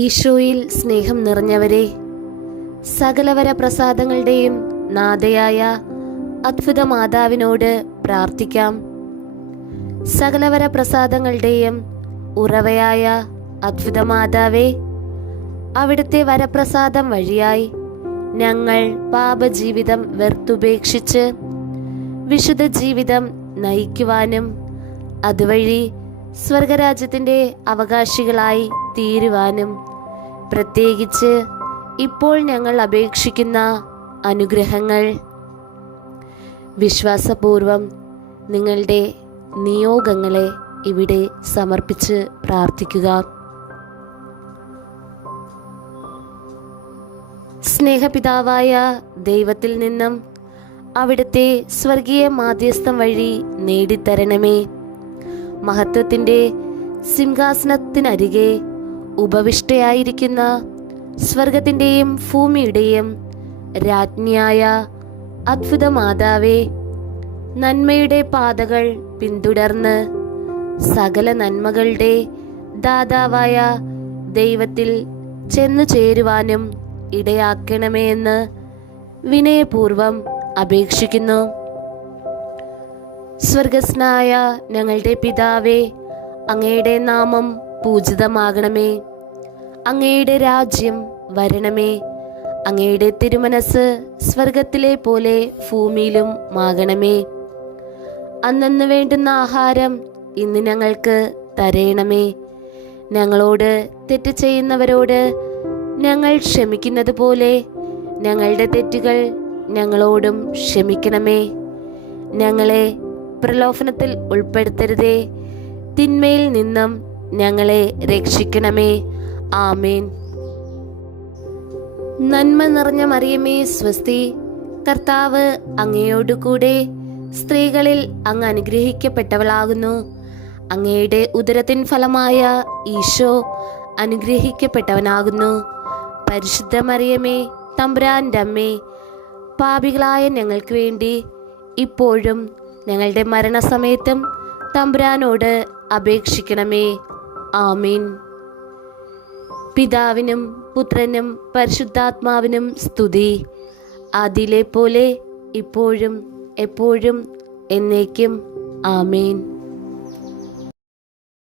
ഈശോയിൽ സ്നേഹം നിറഞ്ഞവരെ, സകലവര പ്രസാദങ്ങളുടെയും നാഥയായ അത്ഭുത മാതാവിനോട് പ്രാർത്ഥിക്കാം. സകലവര പ്രസാദങ്ങളുടെയും ഉറവയായ അത്ഭുത മാതാവേ, അവിടുത്തെ വരപ്രസാദം വഴിയായി ഞങ്ങൾ പാപജീവിതം വെറുത്തുപേക്ഷിച്ച് വിശുദ്ധ ജീവിതം നയിക്കുവാനും അതുവഴി സ്വർഗരാജ്യത്തിൻ്റെ അവകാശികളായി തീരുവാനും പ്രത്യേകിച്ച് ഇപ്പോൾ ഞങ്ങൾ അപേക്ഷിക്കുന്ന അനുഗ്രഹങ്ങൾ വിശ്വാസപൂർവം നിങ്ങളുടെ നിയോഗങ്ങളെ ഇവിടെ സമർപ്പിച്ച് പ്രാർത്ഥിക്കുക. സ്നേഹപിതാവായ ദൈവത്തിൽ നിന്നും അവിടുത്തെ സ്വർഗീയ മാധ്യസ്ഥം വഴി നേടിത്തരണമേ. മഹത്വത്തിൻ്റെ സിംഹാസനത്തിനരികെ ഉപവിഷ്ടയായിരിക്കുന്ന സ്വർഗത്തിൻ്റെയും ഭൂമിയുടെയും രാജ്ഞിയായ അത്ഭുത മാതാവേ, നന്മയുടെ പാതകൾ പിന്തുടർന്ന് സകല നന്മകളുടെ ദാതാവായ ദൈവത്തിൽ ചെന്നു ചേരുവാനും ഇടയാക്കണമേ എന്ന് വിനയപൂർവം അപേക്ഷിക്കുന്നു. സ്വർഗസ്നായ ഞങ്ങളുടെ പിതാവേ, അങ്ങയുടെ നാമം പൂജിതമാകണമേ. അങ്ങയുടെ രാജ്യം വരണമേ. അങ്ങയുടെ തിരുമനസ് സ്വർഗത്തിലെ പോലെ ഭൂമിയിലും ആകണമേ. അന്നന്ന് വേണ്ടുന്ന ആഹാരം ഇന്ന് ഞങ്ങൾക്ക് തരയണമേ. ഞങ്ങളോട് തെറ്റ് ചെയ്യുന്നവരോട് ഞങ്ങൾ ക്ഷമിക്കുന്നത് പോലെ ഞങ്ങളുടെ തെറ്റുകൾ ഞങ്ങളോടും ക്ഷമിക്കണമേ. ഞങ്ങളെ പ്രലോഭനത്തിൽ ഉൾപ്പെടുത്തരുതേ, തിന്മയിൽ നിന്നും ഞങ്ങളെ രക്ഷിക്കണമേ. ആമേൻ. നന്മ നിറഞ്ഞ മറിയമേ സ്വസ്തി, കർത്താവ് അങ്ങയോടുകൂടെ സ്ത്രീകളിൽ അങ്ങ് അനുഗ്രഹിക്കപ്പെട്ടവളാകുന്നു. അങ്ങയുടെ ഉദരത്തിൻ ഫലമായ ഈശോ അനുഗ്രഹിക്കപ്പെട്ടവനാകുന്നു. പരിശുദ്ധ മറിയമേ, തമ്പുരാന്റെ അമ്മേ, പാപികളായ ഞങ്ങൾക്ക് വേണ്ടി ഇപ്പോഴും ഞങ്ങളുടെ മരണസമയത്തും തമ്പുരാനോട് അപേക്ഷിക്കണമേ. ആമീൻ. പിതാവിനും പുത്രനും പരിശുദ്ധാത്മാവിനും സ്തുതി, ആദിയിലെ പോലെ ഇപ്പോഴും എപ്പോഴും എന്നേക്കും. ആമേൻ.